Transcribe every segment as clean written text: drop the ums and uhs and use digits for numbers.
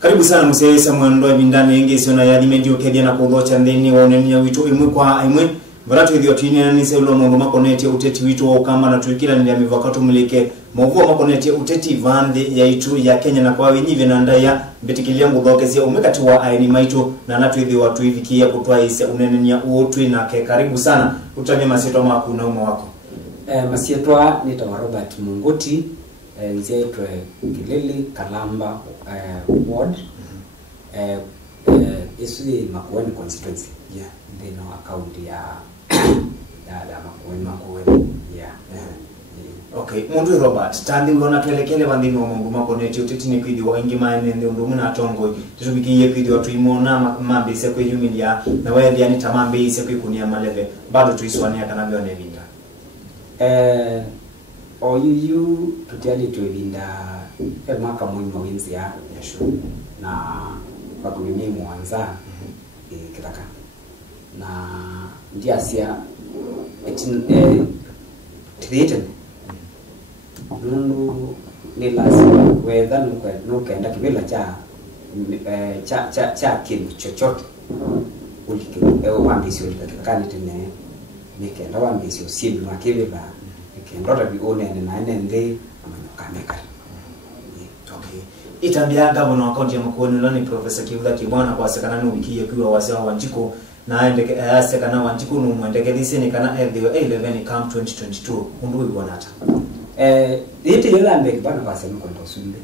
Karibu sana mseyesa mwendo bindani yengi sio na yalimedio kedia na kudhocha ndeni waonenia wito imwe kwa imwe baratu hiyo tinia ni selo mundu makoneti uteti wito wa ukamba na tuikila ni mivakato mulike mvuo makoneti uteti vande ya itu ya Kenya na kwa wenyive na ndaya betikilia ngudhokezia umekati wa aini maitu na natu hiyo watu hivikia kutwa ise unenenia uotwi na ke. Karibu sana utanye masito maku na umo wako. Masietwa ni tawa Robert Munguti nziaitwe Kilili Kalamba ward isudi Makueni constituency ndino account ya Makueni Okay, mundu Robert tandi wona twelekele bandino mungu makoneti uteti ni kwidi wa ingi maene ndi undu muna atongo tubikiye kwidi watu imona mambe se kwe yumilia na wewe yani tamambe ise kwe kunia maleve bado tuiswania kana bione vinga oyu tutali tuevinda mwaka mwima winzi ya shule na wakulimi mwanza kitaka na ndiasia tieten nundu ni lazima wetha nukaenda kibila cha kintu chochote ulike wambisi ulikakani tene nikenda wambisi usibi makibila nikendota bione na nende amakaneka. Okay, itambia gavana wa kaunti ya Makueni lani Professor Kivutha Kibwana kwa sekana nubikiye kwa wasewa wanjiko na endeke sekana wanjiko no mwendekelise ni kana LDO 11 camp 2022 undu ibonata iti yelambe bana kwa sema kwa ndosumbe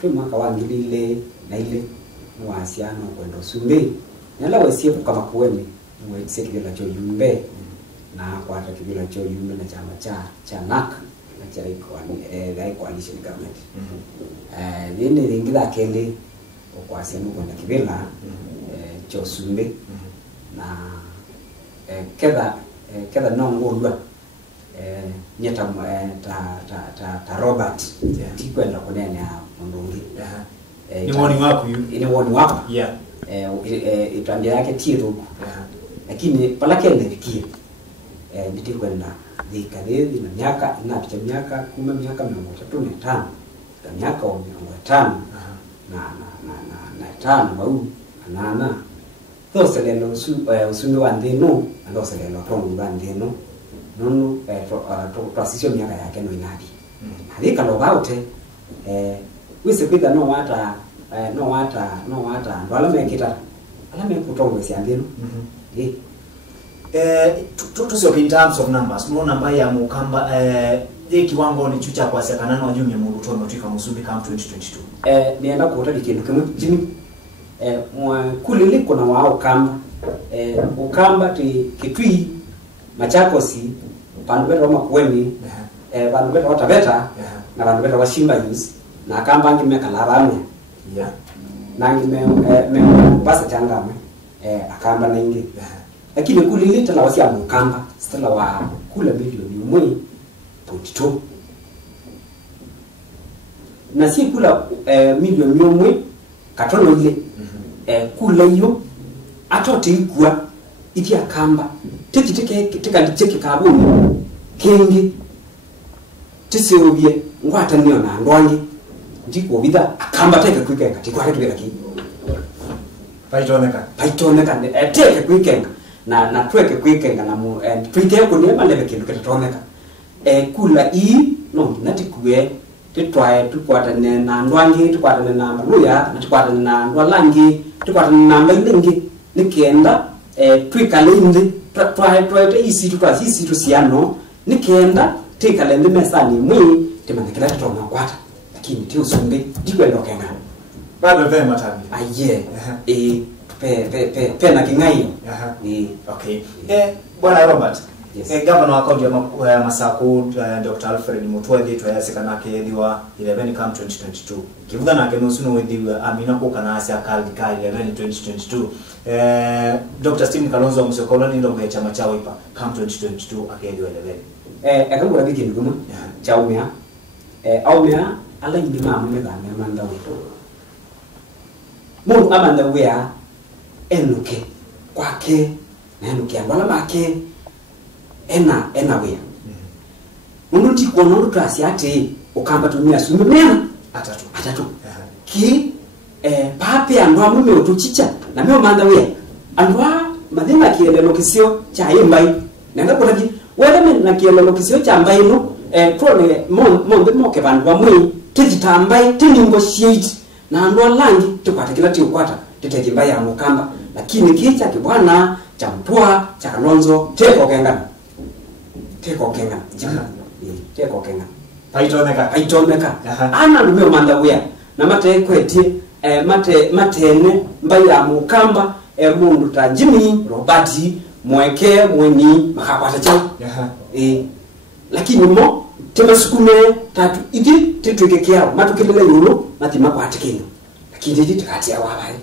twi mwaka wa ngilile na ile mwasiano kwa ndosumbe nala wasie kama Makueni mwetse kibila cho yumbe na kwa hata kibila cho yumbe na chama cha NAK na cha coalition government nini lingila kende kwa sema kwa kibila cho sumbe na keda nongurwa nyeta ta Robert tikwenda kunene ya mundungi ni woni wako ni woni wako itambia yake tiro lakini pala kende bikie nditikwenda dhikadhi na miaka inapicha miaka 10 miaka 35 na miaka 5 na tano bau anana those lelo usumi wa ndeno those lelo tongu wa ndeno nunu to miaka yake no inadi halika lo baute wise kwida no wata ndo alame kita alame kutongo si andeno tuso in terms of numbers no namba ya mukamba kiwango ni chucha kwa sekana na wajumbe mundu tono tika Musumbi camp 2022 nienda kuota dikindu kimwe jimi kulili kuna wao kamba ukamba ti kitui Machakosi bandu beto Makueni bandu beto Watabeta na bandu beto Washimba Youth na kamba ngimeka larame na ngime basa changame akamba na ingi lakini kulili tala wasia mukamba stela wa kula milioni 1.2 na si kula milioni 1 katono ile kula hiyo atote ikua itia kamba tiki kabuni kingi tisiobie ngwata niyo na ndwangi ndiko bitha akamba teke kwikenga tikwake tubira ki paitoneka teke kwikenga na tweke kwikenga na mu twike ko ne malebe kindu kitatoneka kula no natikue titwae tukwata ne na ndwangi tukwata ne na maluya na tukwata ne na ndwalangi tukwata ne na mbaingi nikenda twikalinde twaite isi twasisi tusiano nikenda tikalende mesani mwi timanekela tona kwata lakini ti usumbe dikwenda kenga bado vema tabi pe na kingai okay bwana Robert governor wa kaunti ya Masaku Dr. Alfred Mutwedi twayasekana ke diwa 11 camp 2022 Kivutha na ke nusuno wedi amina ko kana asia kaldi 11 2022 Dr. Stephen Kalonzo wa Musyokoloni ndo kwa chama cha Wiper camp 2022 akediwa 11 akabura bikindu kuma cha umia aumia ala ndima amega amanda wetu mundu amanda wea enuke kwake na enuke ambala make ena wea mundu tikono ndo twasiate ukamba tumia sumbe mena atatu ki pape andwa mume utuchicha na meo manda we andwa madhina kielelo kisio cha imbai nenda kulaji wale na kielelo kisio cha mbai no prone mo ke bandwa mwi tijitambai tiningotiate na andwa langi tukwata kila tiukwata teteji ya mukamba lakini kicha kibwana cha mpua cha kalonzo teko kengana teko kenga paitoneka ana lumeo manda we na mate kweti matene mbai ya mukamba mundu ta Jimmy Robati mweke mweni makakwata chao lakini mo temasukume tatu idi titweke kiao matukilele yulo mati makwata kinyo lakini idi tikati ya wabai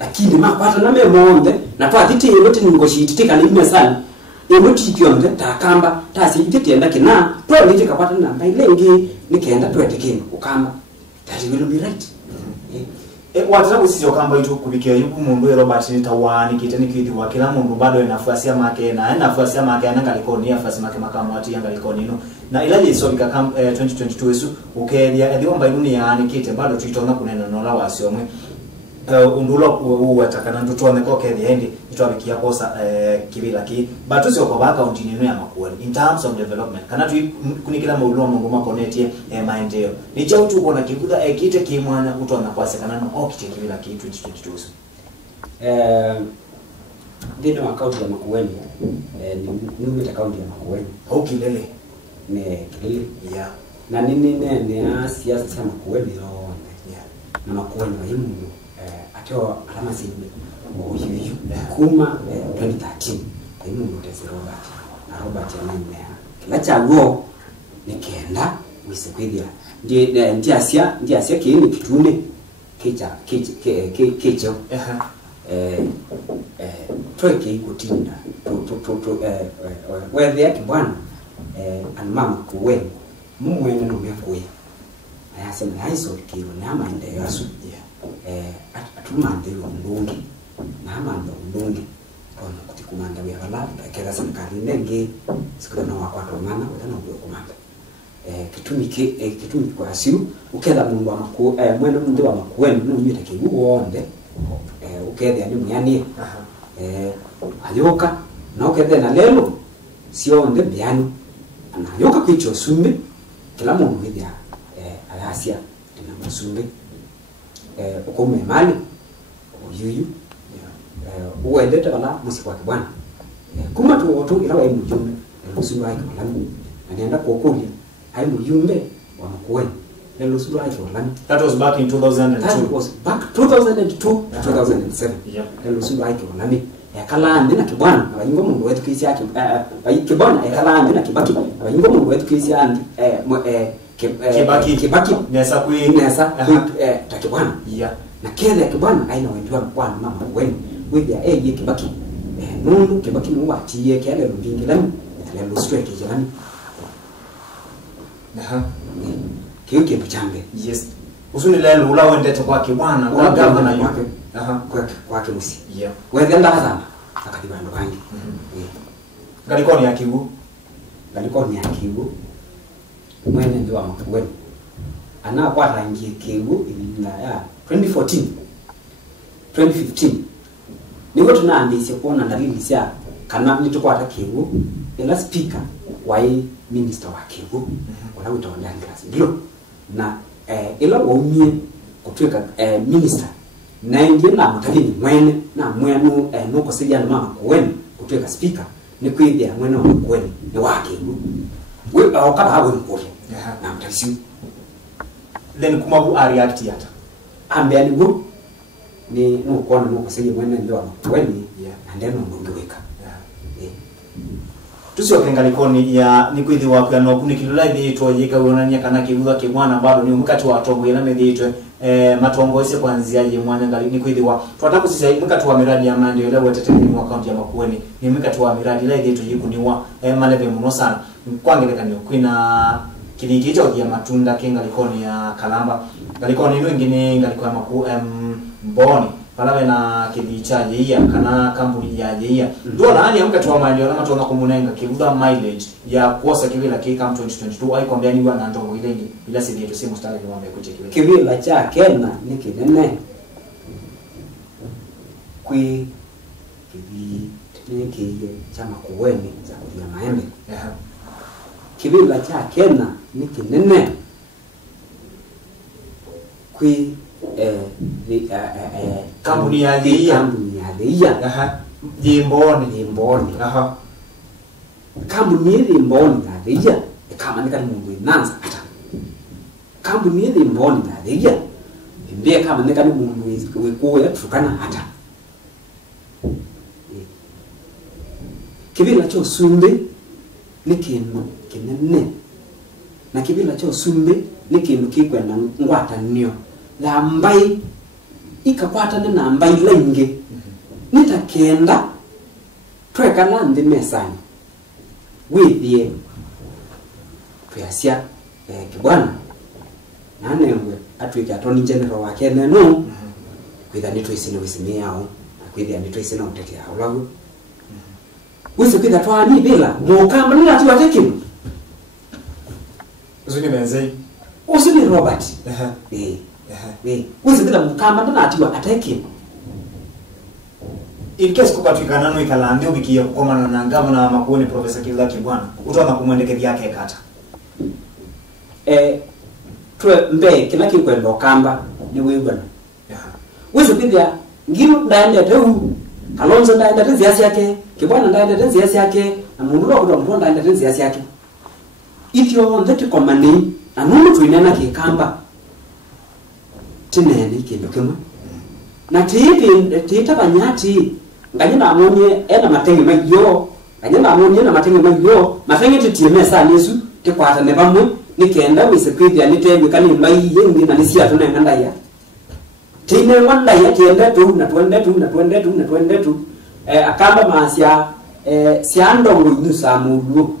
lakini makwata na memonde na twa titi yote ningoshiti tikana ime sana emoti kyonde takamba tasi ititenda kina to liti kakwata na mbai lengi nikaenda twete kinyo ukamba that will be right wataka usije kamba itu kubikia yuko mundu Robert nitawani kitani kiti wa kila mundu bado nafasi ya make na nafasi ya make ananga likoni nafasi make makamu ati yanga likoni no na ilaje isobika 2022 esu ukelia ediomba iduni ya anikite bado tuitona kunena nola wasiomwe undulo uwatakana ndutone ko kelia endi itwabikia kosa kibila ki batu sio kwa baka untinino ya makuwa in terms of development kana tu kunikila mauluwa mungu makonetie maendeleo ni cha utu uko na kikuda kite kimwana utona kwasekana no okite kibila ki 2022 dino account ya makuweni ni numita account ya makuweni okilele ne kilele na nini ne siasa sana makuweni na makuweni wa himu ateo alama zibe oyiyu kuma 2013 himu mutesi Robert ya nene kila chaguo nikenda wisekwidia ndiasia kiini kitune kicho tweke ikutinda whether yake bwana anmama kuwe mumwene no mekuye ayasema haiso kiro na maendeleo yasu atumande ndungi na amanda ndungi kono kutikumanda we hala kera serikali ndenge sikuna wakwato mana utana kumanda kitumi kwa asiru ukenda mungu amaku mwendo mundu wa makuweni no nyita kiwu wonde ukenda ni muyani ayoka na ukenda na lelo sio onde byani anayoka kicho sumbe kila mundu bidya alasia na musumbe ukome mali uyuyu uendete bala musiki wake bwana kuma tu ila wa mjumbe musumbe wake walani anaenda kuokulia hai mjumbe wa makuweni lelo sulu wake walani that was back in 2002 that was back 2002 2007 lelo sulu wake walani yakala ndina kibwana abayingo mungu wetu kisi yake kibwana yakala ndina kibaki abayingo mungu wetu kisi yake kibaki nesa takibwana na kile kibwana aina wendiwa bwana mama weni with ya ye kibaki nundu kibaki muwatie kile rumbingi lami lelo straight jelani kiyo kibichambe yes usuni lelo ula wendete kwa kibwana kwa gavana yake kwa kimusi wewe ndazama akadibando kangi galikoni ya kigu mwene ndio wa makuweni ana kwa rangi kigu na ya 2014 2015 niko tunaambia kuona dalili sia kana nitukwata kigu ila speaker wa minister wa kigu wala utaona class ndio na ila waumie kutweka minister na ndiye na mtakini mwene na mwenu nuko sija na mama kuweni kutweka speaker ni kwibia mwene wa kuweni ni wake we akaba hapo mpole na mtasiu then kumabu react yata ambia ni go ni nuko na nuko sija mwene ndio wa kuweni na ndio ngeweka tusio kengalikoni ya nikwidhi wako ya no kunikilula dhiitwa yeka unanya kana kibuza kibwana bado ni mkati wa tongo ina medhiitwe matongo ise kuanzia ye mwana ngali nikwidhi wa twataka sisi mkati wa miradi ya mandi ile wetete ni account ya makueni ni mkati wa miradi ile dhiitwa yikuniwa maleve muno sana kwangeleka ni kwina kilikicho ya matunda kengalikoni ya kalamba ngalikoni ino ingine ngalikwa maku mboni palawe na kibicha yeia kana kampuni ya yeia dola ani amka tuwa maendeleo na tuona kumunenga kivuda mileage ya kuosa kivila kikam 2022 ai kwambia ni wana ndongo ilengi ila sidi yetu simu stari ni wambe kuche kivila cha Kenya ni kinene kwi kivi kiye chama kuweni za kulia maembe kivila cha Kenya ni kinene kwi kampuni ya Leia jimboni kampuni jimboni na Leia kama nika mungu inanza ata kampuni jimboni na Leia mbie kama nika mungu wekuwe tukana ata kibila cho sumbe ni kintu kinene na kibila cho sumbe ni kintu kikwenda ngwatanio la mbai ikakwatane na mbai lenge nitakenda twekana ndi mesani withie tuyasia kibwana nanengwe atwika atoni general wake neno kwitha ni twisine wisini yao kwitha ni twisine utete yao lagu wisi kwitha twani bila mukamba nina ati watekimu usini Robert wisi kwitha mukamba nina ati watekimu in case kupatikana no ikalande ubikia kukomana na ngavana makuoni Professor Kivutha Kibwana utona kumwendeke yake kata twe mbe kila kikwendo kamba ni wibwana wisi kwitha ngiru ndaende tu Kalonzo ndaende tu ziasi yake Kibwana ndaende tu ziasi yake na mundu wa ndaende tu ziasi yake ityo ndeti komani na nunu tuinena kikamba tineni kindu kimwe na tiita banyati nganyina amonye ena matengi mayo nganyina amonye na matengi mayo matengi titime sana Yesu tikwata ne bamwe nikenda wise kwithia nitengwe kani mai yengi na nisia tuna nganda ya tine wanda ya tienda tu na twende tu akamba masia siandongo inu samudu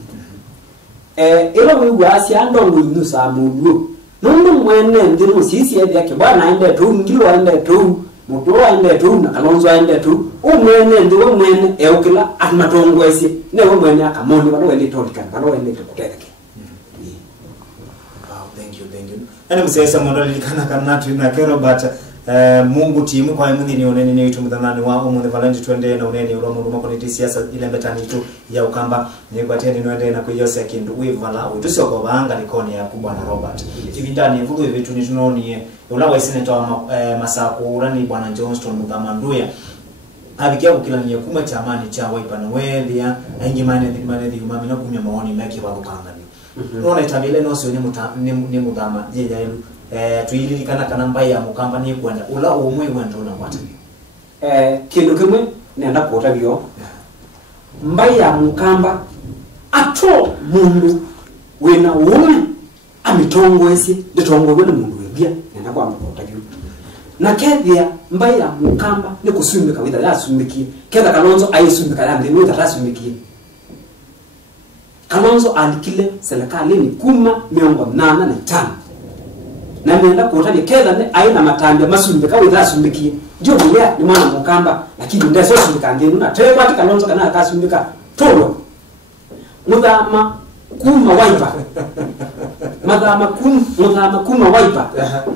ilo wigwa siandongo inu samudu nundu mwene ndimu sisi ya Kibwana aende tu ngilo aende tu muto aende tu na Kalonzo aende tu umwene ndiwe mwene eukila atmatongwese newe mwene akamoni wano wende tolika wano wende kuteleke thank you ene msesa mondali kana kanatu na kero but Mungu timu kwa imuni ni oneni ni witu mdhamani wa umu Valenti tuende na uneni ula mundu mako niti siasa ile mbetani tu ya ukamba ni kwa teni nuende na kuyose ya kindu wivala utusi wako waanga likoni ya Kubwana Robert kivindani vudu vitu ni tunoni ula wa seneta wa Masaku urani Bwana Johnston Mudhamanduya abikia kukila ni kuma chamani cha Wiper na Welia aingi mane di umami na kumya maoni meki wa lukangani nona itabile no sio ni mudhama jeja ilu tuililikana kana mbai ya mukamba ni kwenda ula umwe wendo na watu kindu kimwe nenda kuota bio mbai ya mukamba ato mundu wena ume amitongwese nditongwe wena mundu webia nenda kwa kuota bio na kethia mbai ya mukamba ni kusumika witha ya sumiki ketha Kalonzo aisumika ya ndinu ta sumiki Kalonzo alikile serikali ni 15 na nenda kuota ni ketha ni aina matambia masumbika witha sumiki ndio bila ni mwana mukamba lakini ndeso sumika ndinu na tewa ati Kalonzo kana akasumbika tolo mudhama kuma Wiper mudhama kuma Wiper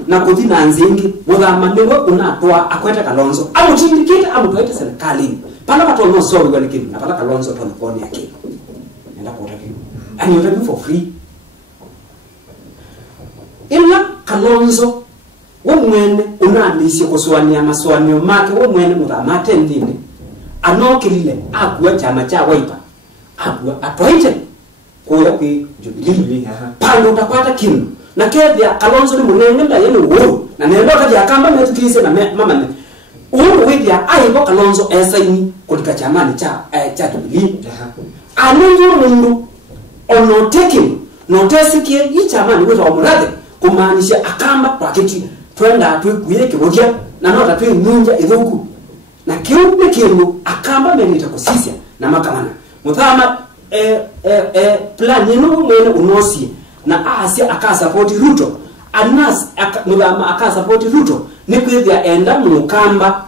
na kuthina nzingi mudhama ndiwe unatwa akwete Kalonzo amutindikite amutwete serikali pala watu no so wale kile na pala Kalonzo to nikoni yake nenda kuota kile and you ready for free ila Kalonzo womwene unandisye kuswania maswanio make womwene mudhama tendine anokilile akuwa chama cha Wiper akuwa atwaite kuya kwi Jubilee pale utakwata kinu na kethia Kalonzo ni munengenda yene uhuru na nenda kati akamba metukise na mama ne uhuru withia aibo Kalonzo esaini kutika chamani cha Jubilee anundu mundu ono taking notesikie yi chamani wita omurathe kumaanisha akamba paketi twenda twikuye kibogia na nota twi nyunja ithuku na kiumbe kinu akamba menita kusisia na makamana muthama plan yenu mwene unosi na asia akasupport Ruto anas mudhama akasupport Ruto ni kwithia enda mukamba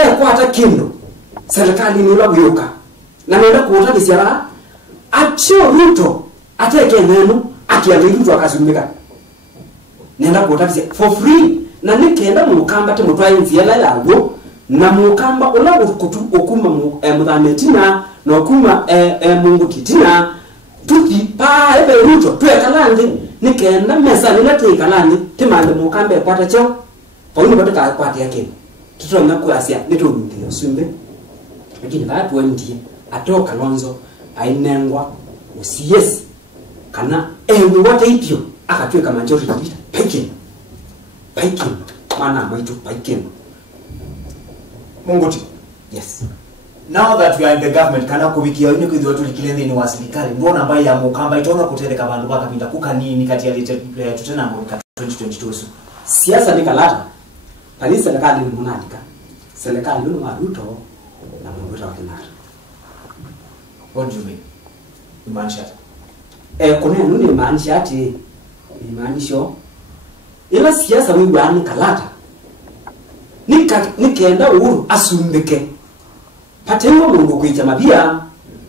kwata kindu serikali ni la buyoka na nenda kuota kisiara acho Ruto ateke neno akianza Ruto akazumika nenda kuota kisiara for free na nikenda mukamba te mutwaye nziela yago na mukamba ola okuma muthametina na okuma mungu kitina tuki pa ebe Ruto twekalande nikenda mesa nilate kalande timande mukamba kwata cho pauno bataka kwata yake tutona kuasia nitondile sumbe lakini watu wendie atoka Kalonzo ainengwa usiesi kana wote itio akatweka majority leader paikin mana maitu paikin Munguti. yes Now that we are in the government kana kubikia yini kwa watu likilende ni wasirikali mbona ambaye ya mukamba itonga kuteleka bandu baka pinda kuka nini kati ya tutena mwaka 2022 siasa ni kalata pali serikali ni munalika serikali ni Ruto na Mungu wa Kinara. What do you mean? Imaanisha kuna nini imaanisha ati imaanisho ila siasa wewe bwana kalata nikaenda uhuru asumbike patengo Mungu kuita mabia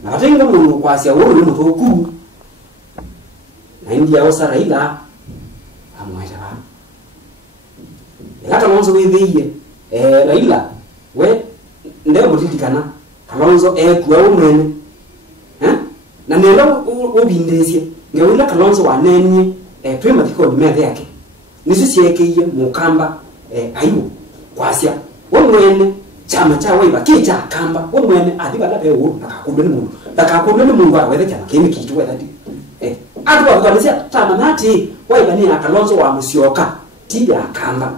na patengo Mungu kwa sia uhuru ni mtoku na India osa Raila amwaita ba ila Kalonzo wewe Raila we ndio mutidikana Kalonzo kuwa umwene na nelo obindesie ngewila Kalonzo wanenye prima tiko ni methe yake nisisi yake mukamba ayu kwasia womwene chama cha weiba kicha kamba womwene adibala pe wo nakakudwe ni mungu awethe chama kimi kitu wethe atu wakanisia tama nati weiba ni Kalonzo wa musioka tibya kamba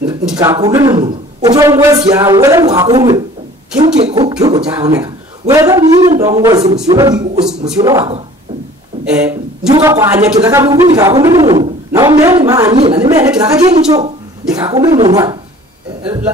ndikakudwe ni mungu utongwesia wethe mukakudwe kiuko chaoneka wethe ni ndongozi musiola wako njuka kwanya kitaka mungu ndikakudwe ni mungu na omeni maani na nimene kitaka kincho ndikakudwe ni mungu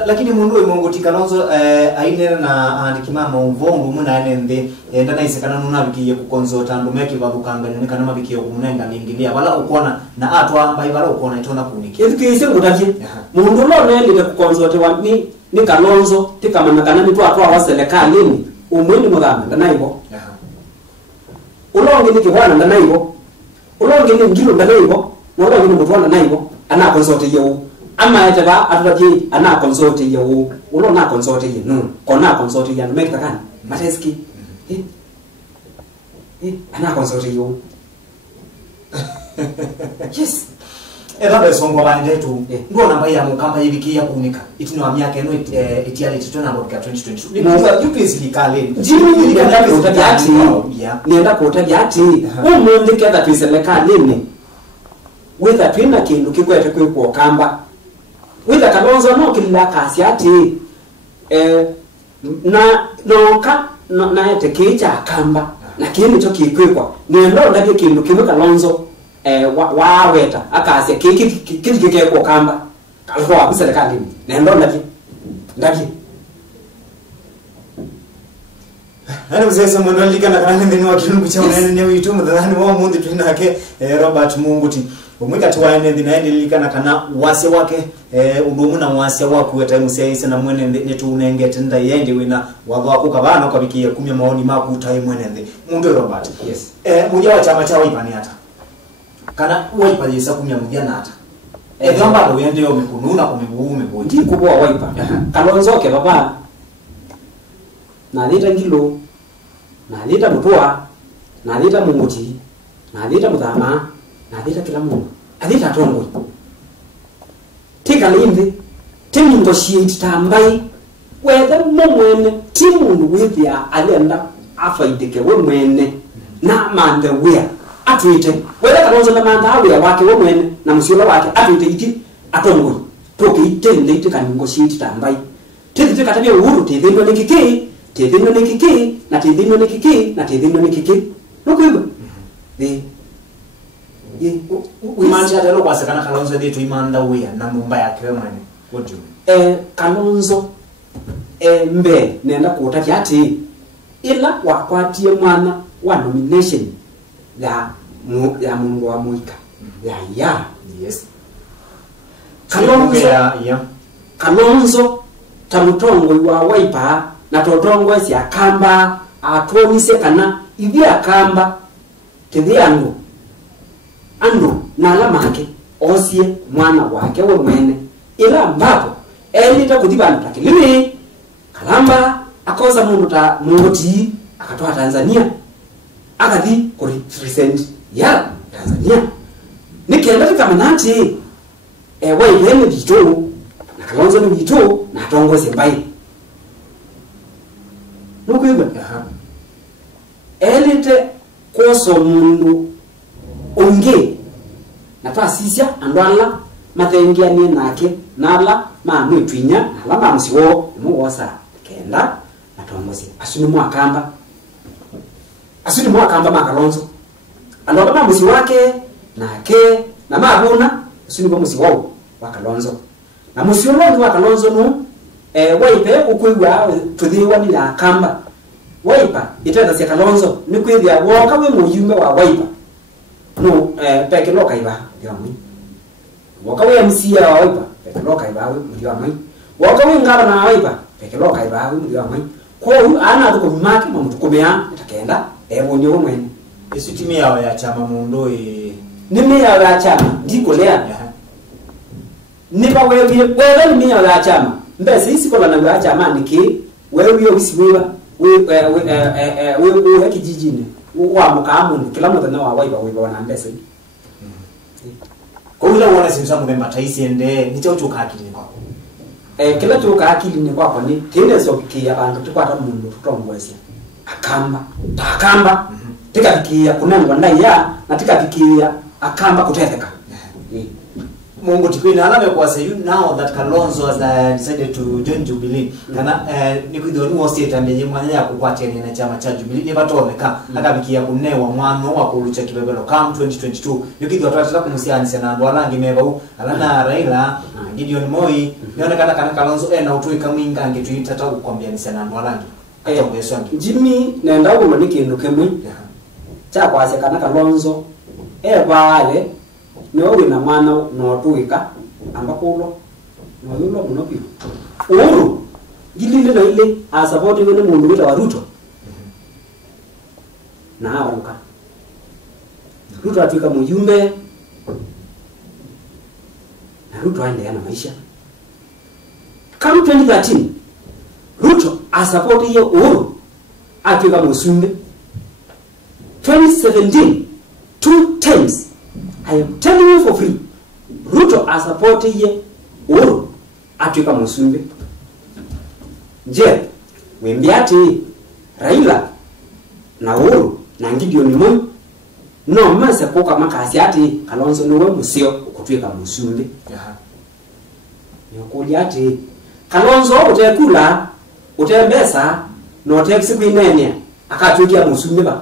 lakini mundu imongo Kalonzo ainera na andikimama umvongo muna nende ndana isekana nuna bikiye kukonzota ndume kibabukanga nyone kana mabikiye kumunenga ningilia wala ukona na atwa ambaye wala ukona itona kuniki edukise ngudaki mundu lo nende kukonzota wa ni Kalonzo tikamana kana mitu atwa wa serikali ni umweni mugamba ndana ibo ulonge ni kibwana ndana ibo ulonge ni ngiro ndana ibo ulonge ni mutwana ndana ibo ana konzota yeu ama etaba atulaji ana consult yo ulo na consult yo no kona consult ya make takani mateski ana consult yo yes eba besongo bande tu ndo namba ya mukamba yibikia kunika itino amyaka eno itiali titona about 2022 ni yuko isilikale jimi ni nenda kutabiati nenda kutabiati umundike that is lekalini whether twina kindu kikwete kwa kamba witha Kalonzo no kila kasi ati na noka na ete kicha kamba na kini cho kikwekwa nendo ndabye kindu kimwe Kalonzo wa weta akasi kiki kwa kamba kalikuwa wapi serikali nendo ndabye ana mzee mwana likana kana ndeni wa kindu cha mwana ne witu mudhani wa mundu twinake Robert Munguti umwika tuwaene ndinaende likana kana wase wake udumu na wase wako weta museise na mwene netu unengete nda yende wina wako kabana kwa bikiye 10 maoni maku tai mwene ndi mundu Robert yes muja wa chama cha waipani hata kana waipa yesa 10 mujana hata ngamba ndo yende yo mikununa kumibuume ndi kubwa waipa Kalonzo ke baba na lita ngilo na lita mutua na lita Munguti na lita muthama na lita kila mungu alita tongo tika lindi timu negotiate tambai whether momwene timu withia alenda afaidike wemwene na mande wea atwite whether Kalonzo na manda awe wake wemwene na musiolo wake atwite iti atongo toke itende itika negotiate tambai tete katabia uhuru tethino nikiki na tethino nikiki nokuiba uimanja lelo kwasekana Kalonzo ndiye tuimanda uya na mumba yake mwene what do you Kalonzo mbe nenda kutaki ati ila wakwatie mwana wa nomination ya mungu wa muika ya yes Kalonzo Kalonzo tamutongo wa Wiper na totongo esi akamba atuonise kana ivi akamba tethi andu na alama yake osie mwana wake we mwene ila ambapo elita kuthibana takilini Kalamba akoza munguti akatoa Tanzania akathi kurepresent ya Tanzania nikienda tikamanati Wiper ni vitu na Kalonzo ni vitu na tongoze mbai nukuiba elite koso mundu onge na twasisya andwala mathengia ni nake nala mamu twinya nala mamsiwo muwosa kenda atongoze asuni mwakamba makalonzo andwala mamusi wake nake na mabuna asuni musi wao wa Kalonzo na musi wao wa Kalonzo no Wiper ukuigwa tuthiwa ni akamba Wiper itenda cia Kalonzo ni kwithia woka we muyumbe wa Wiper no peke loka iba yamwe woka we MC wa Wiper peke loka iba we muri wamwe woka we ngaba na Wiper peke loka iba we muri wamwe ko ana tuko maki mamutukomea itakenda wonye womwe isitimi yao ya chama mundo nime ya chama ndiko lea niba wewe ni ya chama mbese isikola na ya chama niki wewe usiwewa we kijijini wa mkamu kila mtu na wa Wiper we wana mbese kwa ila wana simsa mumemba taisi ende nicho uchoka akili kwako kila choka akili ni kwako ni tinde sokikia bantu tukwata mundu tutongwese akamba tikafikia kunengwa ndai ya na tikafikia akamba kutetheka Mungu tikwina alame kwa say you now that Kalonzo has decided to join Jubilee kana nikwidho ni wose tambeje mwanya ya kukwatene na chama cha Jubilee ne batoneka akabikia kunewa mwano wa kulucha kibebelo kam 2022 yukidho twataka kumusiani sana ndwalangi mebau alana Raila Gideon Moi yonekana kana Kalonzo na utuika mwinga angetuita ta kukwambia ni sana ndwalangi atongweswangi Jimmy nenda ulo nikindu kemwe cha kwase kana Kalonzo vale no na mwana no tuika ambakulo no yulo munopi uru gilinde na ile asapoti wene mundu wita wa Ruto na awaruka Ruto atuika mujumbe na Ruto aendelea na maisha kama 2013 Ruto asapoti hiyo uru atuika musumbe 2017 2 times I am telling you for free. Ruto asapoti ye uru atuika musumbe. Je, wembiati Raila na uru na Gideon Moi no mase koka makasi ati Kalonzo niwe musio kutuika musumbe. Nyokuli ati Kalonzo utekula utembesa no tekisi kwinene akatuikia musumbe ba.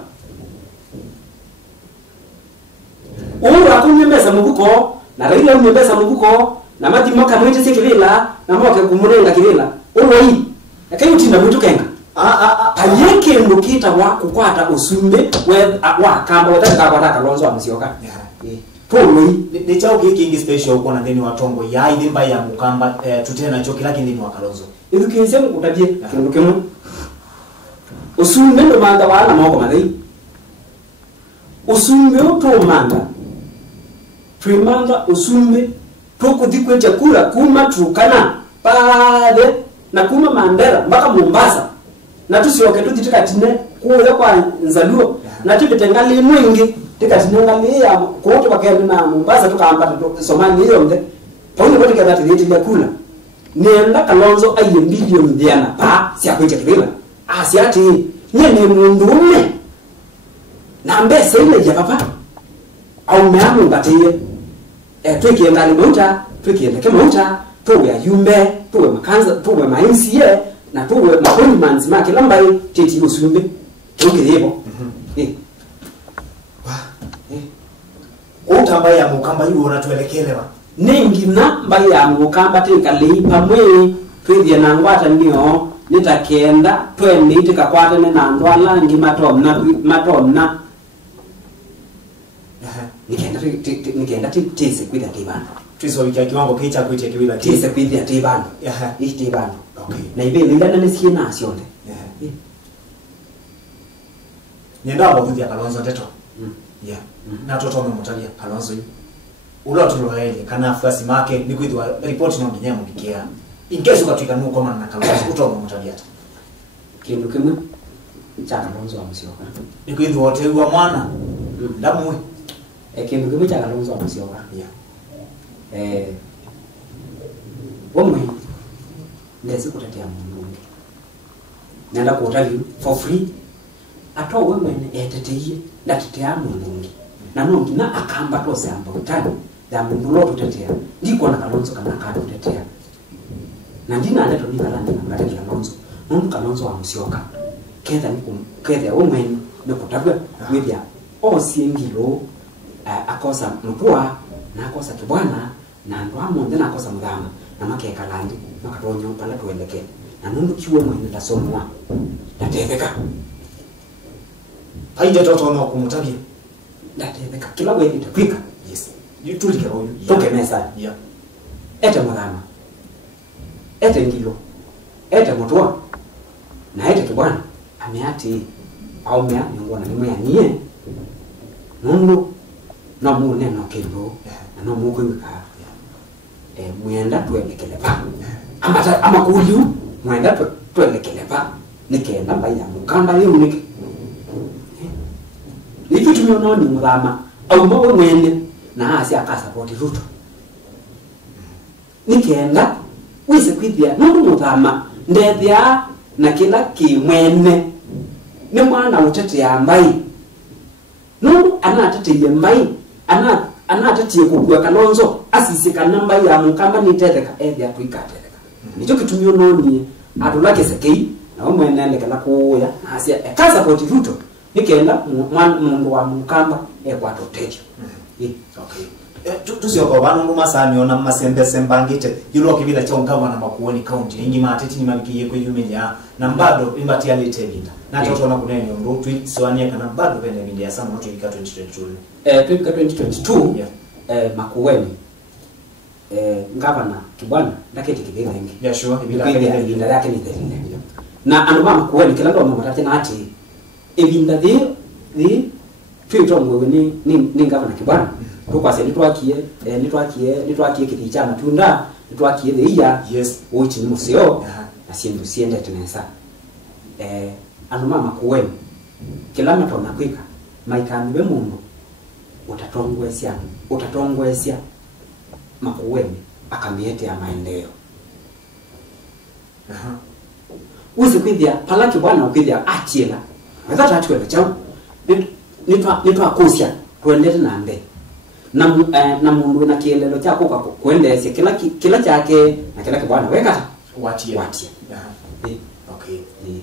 Ura kunyembesa mubuko na Raila unyembesa mubuko na mati moka mwite sikivila na moka kumurenga kivila uroi akayutinda mwitu kenga ayeke ndukita wa kukwata usumbe we wa kamba wataka kwa Kalonzo amsioka poi ni chao kingi special kwa ndeni watongo ya idimba ya mukamba tutena choki lakini ni wa Kalonzo idu kinse mutabie kindukemu usumbe ndo manda wala moko madai usumbe utomanga Twimanga usumbe toko dikwe chakula kuma Turkana pale na kuma Mandera mpaka Mombasa na tusiwake tutika tine kuya kwa Nzaluo na tibitengali mwingi tika tinengali ya kote bakenda na Mombasa tukaambata Somalia yonde pauni kote kadati leti chakula nenda Kalonzo aye bilioni ndiana pa sia kwecha kibila asiati nyene mundume na mbese ile ya papa au meamu ngatiye tukienda limeuta tukienda kemauta tuwe yumbe tuwe makanza tuwe mainsie na tuwe makonimans ma kila mbai titi usumbe tukirebo utamba ya mukamba yuo unatuelekelewa ningi na mbai ya mukamba tikalipa mwe twithia na ngwata ndio nitakenda twende tikakwata na ndwala ngi matomna nikaenda tese kwida kibanda tuiso wiki kiwango kicha kuitia kiwila tise kwithia tibano tibano na ibe lilana nisikie na sionde nenda wakuthia Kalonzo Ndeto na toto mutalia Kalonzo ulo tuloele kana afasi make ni kwithwa report no nginya mugikia in case ukatwika nuko kama na Kalonzo utomo mutalia kindu kimwe cha Kalonzo wa Musyoka ni kwithwa wote wa mwana ndamwe kindu kimwe cha Kalonzo wa Musyoka womwe ndezi kutetea mundu nenda kuotavi for free ato wemwe eteteye ndatetea mundu na nongi na akamba tose amba utani ya mundu lo tutetea ndiko na Kalonzo kana kana tutetea na ndina ndeto ni kalani na ngate Kalonzo mundu Kalonzo wa Musyoka ketha ni ketha womwe ne kutavya withia osiengilo akosa mutwa na akosa kibwana na ndo amonde na akosa muthama na makeka landi makatonyo pala tueleke na nundu kiwe mwene tasomwa ndatetheka aije toto no kumutabia ndatetheka kila wewe itapika yes yutulike royo toke mesa ete muthama ete ngilo ete mutwa na ete kibwana ameati au mea ngona ni mwe nie nundu na mu neno kendo na no mu kwika mwenda tuelekele pa ama kuliu mwenda tuelekele pa nikenda baya mukamba leo nike nikitu miono ni muthama au mwe mwene na asi akasupport Ruto nikenda wise kwithia nundu muthama ndethia na kila kimwene ni mwana utetea mbai nundu anatetea mbai anatetea kugwa Kalonzo asisika namba ya mukamba ni tetheka ethia tuikatetheka nicho kitumio noni atulake sekei na omwe nende kana kuya asia ekaza poti Ruto nikenda mundu wa mukamba ekwato tejo tusio kwa bantu masani ona masembe sembangite yulo kibila cha ungava na makuoni county ingi mateti ni mabikiye kwe yumenya na mbado imbati ya litelinda na toto na kunene ndo tweet swania kana bado bene bindia sana watu ika 2022 makuweni ngavana kibwana ndaketi kibila ingi sure ibila yake ni thelile na anoma makuweni kila ndo mamatati na ati ibinda the tweet ngwe ni ngavana kibwana tukwase nitwakie kiti cha matunda nitwakie theia yes uchi ni museo na sindu siende tenesa anuma makuweni kila mtu anakwika maikani we mundu utatongwesya makuweni akamiete ya maendeleo uzi kwithia palaki bwana ukwithia atiela wetha atwele chao nitwa kusya tuendete na mbe na mundu na kielelo chako kwa kuendesya kila chake na kila kibwana weka watia okay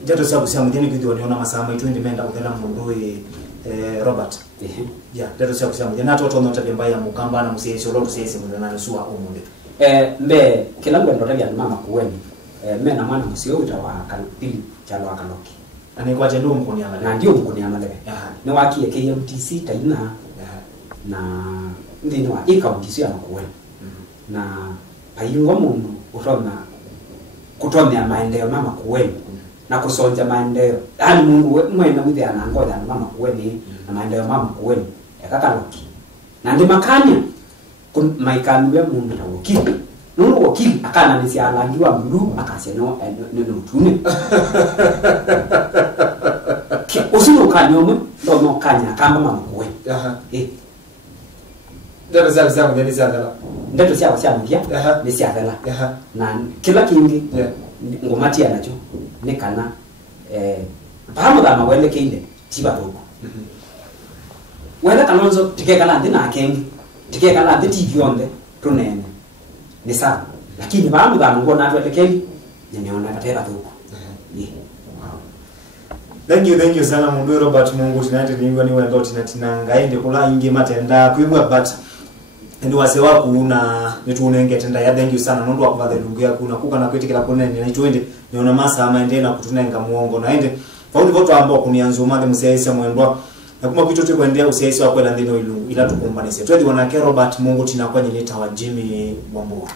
jato sababu sia mudini kidio niona masama itu ndimenda kuthela mundu Robert jato sababu sia mudini nato toto nota bemba ya mukamba na musiyesho lo tusiyese mudana suwa umunde mbe kila ngwe ndotalia mama kuweni me na mwana musio utawa kalpili chalo akaloki ani kwa jendo mkoni amale na ndio mkoni amale ni wakie KMTC taina na ndino wa ikaunti ya makuweni na ayingwa mundu kutomea maendeleo mama kuweni na kusonja maendeleo yani mundu mwene withi anangoja mama kuweni na maendeleo mama kuweni yakakaloki na ndi makanya maikani we mundu na wakili nundu wakili akana nisi alangiwa mlu akasya no utune usino kanyomwe ndo kanya kamba mama kuweni ndeto zangu ndeni zagala ndeto sia mgia ni sia gala na kila kingi ngomati anacho nikana bahamu da mawele kinde tiba dogo wala Kalonzo tikekala ndina akengi tikekala ndi TV onde tunene ni sawa lakini bahamu da ngona atwelekeli nimeona katera dogo thank you sana mundu Robert Mungu tinate lingwa ni wendo tinatinanga inde kula ingi matenda kwimwa but ndi wase wako una nitunenge tenda ya thank you sana mundu wakuva lungu yako una kuka na kwetikira kunene na itwende niona masa ama ende na kutunenga muongo na ende faundi voto ambao kunianzo mande musiyesa mwendwa na kuma kitu tu kuendea usiaisi wako ila ndino ilungu ila tukumbanise twedi wanake Robert Mungu tinakwa nyinita wa Jimmy Wambua.